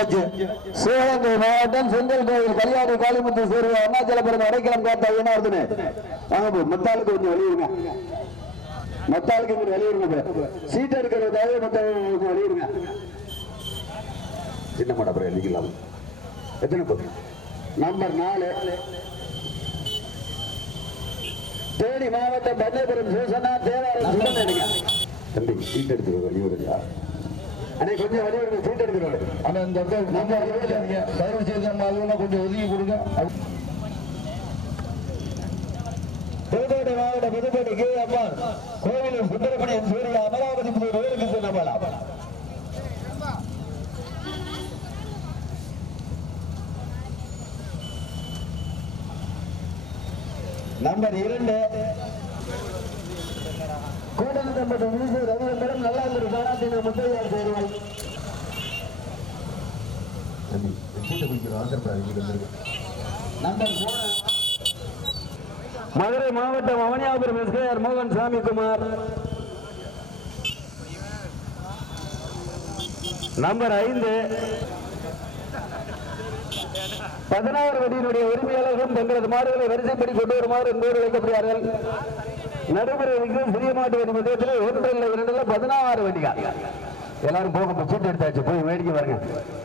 சிவகங்கை மாவட்டம் செங்கல் கோயில் கல்யாணி காளிமுத்து சேர்வு அருணாச்சலபுரம் அடைக்கலம் காத்தா என்ன வருதுன்னு மத்தாளுக்கு கொஞ்சம் வெளியிருங்க. மத்தாளுக்கு கொஞ்சம் வெளியிருங்க. சீட் எடுக்கிறதாவே மத்தாளுக்கு வெளியிருங்க. சின்ன மடப்புறம் எழுதிக்கலாம். எத்தனை போட்டு நம்பர் 4 தேனி மாவட்டம் பண்ணைபுரம் சூசனா தேவாரம் சுடன் எடுங்க. தம்பி சீட் எடுக்கிற வெளியூருங்களா அன்னை கொஞ்சம் வெளியூர் சீட் எடுக்கிறோம். ஆனால் இந்த நம்ம தயவு செய்து நம்ம அதெல்லாம் கொஞ்சம் ஒதுக்கி கொடுங்க. புதுக்கோட்டை மாவட்டம் புதுக்கோட்டை கே அம்மான் கோவிலில் சுந்தரமணியன் சூரிய அமராவதி கோவிலுக்கு செல்லலாம். நம்பர் 2 கூட்டணி ரவிவந்தரம் நல்லா இருக்கு. பாராட்டின முத்தையார் சேர்வாய் நம்பர் 3 மதுரை மாவட்டம் அவனியாபுரம் எஸ்கேஆர் மோகன் சாமிக்குமார். நம்பர் 5 16 வடியினுடைய உரிமையாளர்களும் தங்களது மாடுகளை வரிசைப்படி கொண்டு வருமாறு என்போடு வைக்கப்படுகிறார்கள். நடைமுறை சிறிய மாட்டு வண்டி மத்தியத்தில் 1 2 16 வண்டிகள் எல்லாரும் போக சீட்டு எடுத்தாச்சு. போய் வேடிக்கை பாருங்க.